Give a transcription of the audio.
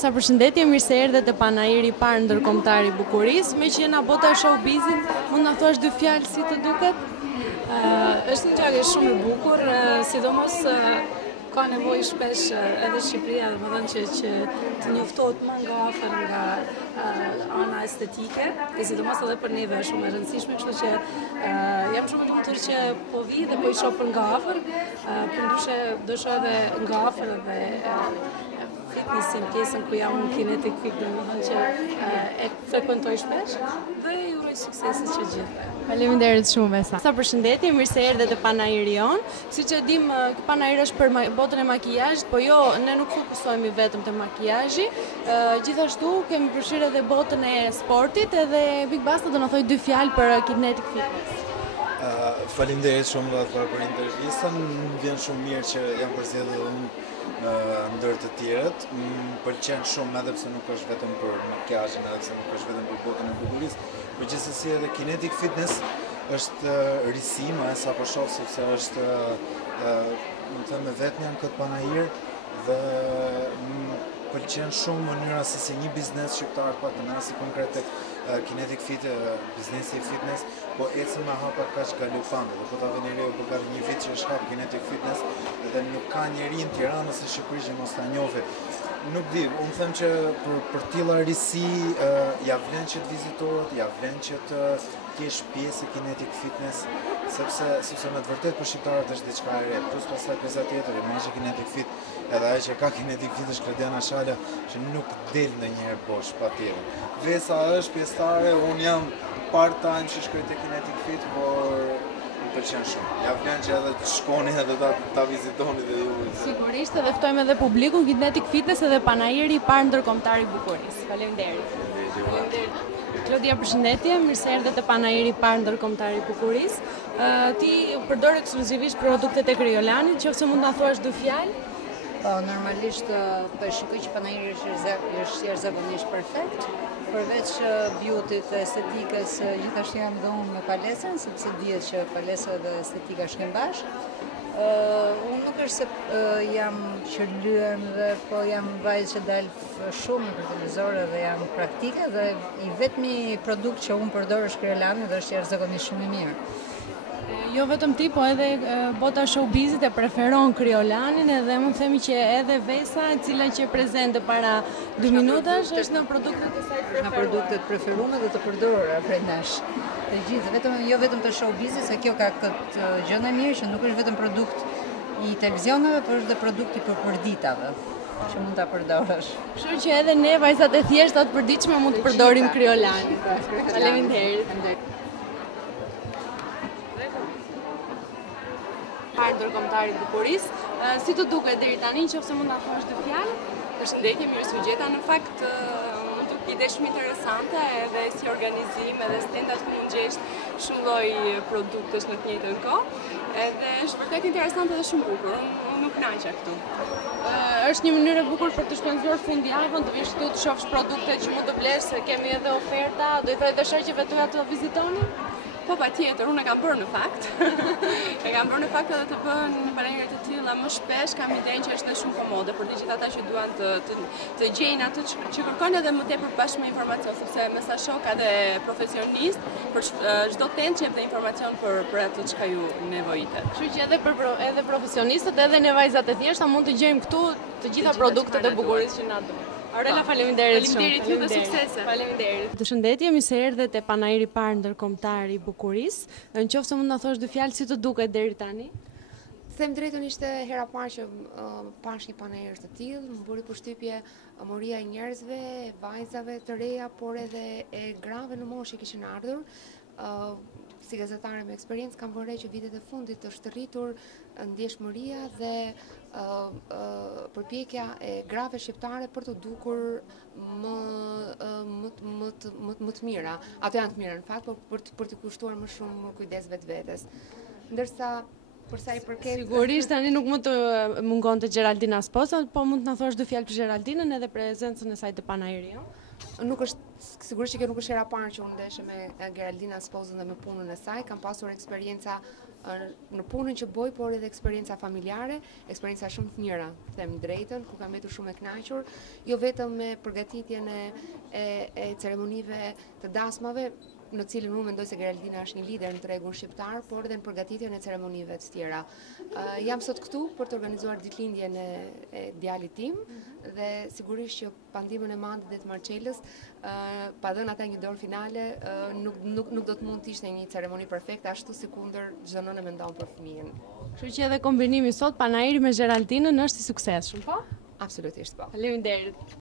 Sa përshëndetje, mirë se erdhe te panajiri I parë ndërkombëtar I Bukurisë. Me që jena bota e showbizit, mund na thuash dy fjalë si të duket? Është një ngjarje shumë e bukur, sidomos ka nevojë shpesh edhe Shqipëria, domethënë që të njoftohet më nga afër nga ana estetike, e sidomos edhe për neve është shumë e rëndësishme, kështu që jam shumë e lumtur që po vi dhe po I shoh për nga afër, përndryshe do shoh edhe nga afër edhe fitnessin, pjesën ku jam kinetic fit, domethënë që e frekuentoj shpesh dhe I uroj suksese që gjithë. Faleminderit shumë Vesa. Sa përshëndetje, mirë se erdhe te panajiri jon. Siç e dim, panajiri është për botën e makijazhit, po jo, ne nuk fokusohemi vetëm te makijazhi. Gjithashtu kemi përfshirë edhe botën e sportit, edhe Big Basta do na thojë dy fjalë për kinetic fitness. Faleminderit shumë për intervistën. Më vjen shumë mirë që jam përzgjedhur unë ndër të tjerët. Më pëlqen shumë edhe pse nuk është vetëm për makijazhin, edhe pse nuk është vetëm për botën e bukurisë, por gjithsesi edhe kinetic fitness është risima e sapo shoh sepse është më them me vetëm janë këtë panajir dhe pëlqen shumë mënyra se si një biznes shqiptar pak të nasi konkret tek kinetic fit, biznesi I fitness, po ecën me hapa kaq galopante. Dhe po ta vini re po ka një vit që është hap kinetic fitness dhe nuk ka njeri në Tiranë ose Shqipëri që mos ta njohë. Nuk di, unë them që për tilla risi ja vlen që të vizitohet, ja vlen që të kesh pjesë e kinetic fitness, sepse me të vërtet për shqiptarët është diçka e re. Plus pastaj pjesa tjetër, imazhi kinetic fit, edhe ajo që ka kinetic fit është Klediana Shala, që nuk del ndonjëherë bosh patjetër. Vesa është pjesëtare, unë jam part-time që shkoj te kinetic fit, por më pëlqen shumë. Ja vlen që edhe të shkoni edhe ta vizitoni dhe ju. Sigurisht edhe ftojmë edhe publikun kinetic fitness edhe panajiri I parë ndërkombëtar I Bukurisë. Faleminderit. Faleminderit. Klodia, përshëndetje, mirë se erdhe te panajiri I parë ndërkombëtar I Bukurisë. Ti përdor ekskluzivisht produktet e Kriolani, nëse mund ta thuash dy fjalë? Po, normalisht po shikoj që panajiri është jashtëzakonisht perfekt. Përveç beautyt e estetikës, gjithashtu jam dhe unë me palestrën, sepse dihet që palestra dhe estetika shkojnë bashkë. Unë nuk është se jam qërlyen dhe po jam vajzë që dalë shumë në televizor dhe jam praktike dhe I vetmi produkt që unë përdor është Kriolani dhe është jashtëzakonisht shumë I mirë. Jo vetëm ti, po edhe bota showbizit e preferon Kriolanin edhe mund themi që edhe Vesa, e cila që e prezente para 2 minutash, është në produktet e saj preferuar. Në produktet preferuar dhe të përdorura prej nesh. Të gjithë, jo vetëm të showbizit, se kjo ka këtë gjë e mirë që nuk është vetëm produkt I televizioneve, por është dhe produkt I përditave që mund ta përdorësh. Kështu që edhe ne vajzat e thjeshta të përditshme mund të përdorim Kriolanin. Faleminderit. Parë ndërkombëtar I Bukurisë. Si të duket deri tani, nëse mund ta thuash dy fjalë? Përshëndetje, mirë se u gjeta. Në fakt, ide shumë interesante edhe si organizim, edhe stendat ku mund gjesh shumë lloj produktesh në të njëjtën kohë. Edhe është vërtet interesante dhe shumë bukur. Unë nuk kënaqa këtu. Është një mënyrë e bukur për të shpenzuar fundjavën, të vish këtu të shohësh produktet që mund të blesh, se kemi edhe oferta. Do I thoj të shoqëve tuaja të vizitoni? Po patjetër, unë e kam bërë në fakt. E kam bërë në fakt edhe të bën panajire të tilla më shpesh, kam idenë që është shumë komode për të gjithë ata që duan të gjejnë atë që kërkojnë edhe më tepër bashkë me informacion, sepse me sa shoh ka dhe profesionist për çdo temë që jep dhe informacion për atë çka ju nevojitet. Kështu që edhe profesionistët edhe ne vajzat e thjeshta mund të gjejmë këtu të gjitha produktet e Bukurisë që na duan. Aurela, faleminderit shumë. Faleminderit ju dhe suksese. Faleminderit. Përshëndetje, mirë se erdhe te panajiri I parë ndërkombëtar I Bukurisë. Nëse mund na thosh dy fjalë si të duket deri tani? Them drejtën, ishte hera parë që pash një panajir të tillë, më bëri përshtypje moria e njerëzve, e vajzave të reja, por edhe e grave në moshë kishin ardhur. Si gazetare me eksperiencë kam vënë re që vitet e fundit është rritur ndjeshmëria dhe përpjekja e grave shqiptare për të dukur më të mira. Ato janë të mira në fakt, por për të kushtuar më shumë kujdes vetvetes. Ndërsa për sa I përket Sigurisht tani nuk mund të mungonte Gjeraldina Sposa, po mund të na thosh dy fjalë për Gjeraldinën edhe prezencën e saj të panajiri, jo? Nuk është sigurisht që kjo nuk është hera parë që unë ndeshe me Geraldina Spozën dhe me punën e saj. Kam pasur eksperienca në punën që boj, por edhe eksperienca familjare, eksperienca shumë të mira, them drejtën, ku kam mbetur shumë e kënaqur, jo vetëm me përgatitjen e ceremonive të dasmave, në cilën unë mendoj se Geraldina është një lider në tregun shqiptar, por edhe në përgatitjen e ceremonive të tjera. Jam sot këtu për të organizuar ditëlindjen e djalit tim dhe sigurisht që pa ndihmën e Mandit dhe të Marcelës, pa dhënë ata një dorë finale, nuk do të mund të ishte një ceremoni perfekte, ashtu sikundër çdo nënë mendon për fëmijën. Kështu që edhe kombinimi sot panairi me Geraldinën është i suksesshëm, po? Absolutisht po. Faleminderit.